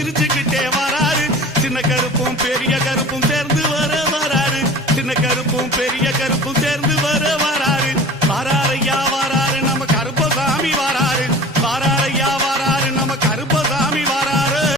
சிரிச்சுக்கிட்டே வராரு. சின்ன கருப்பும் பெரிய கருப்பும் சேர்ந்து வர வராரு. சின்ன கருப்பும் பெரிய கருப்பும் சேர்ந்து வர வர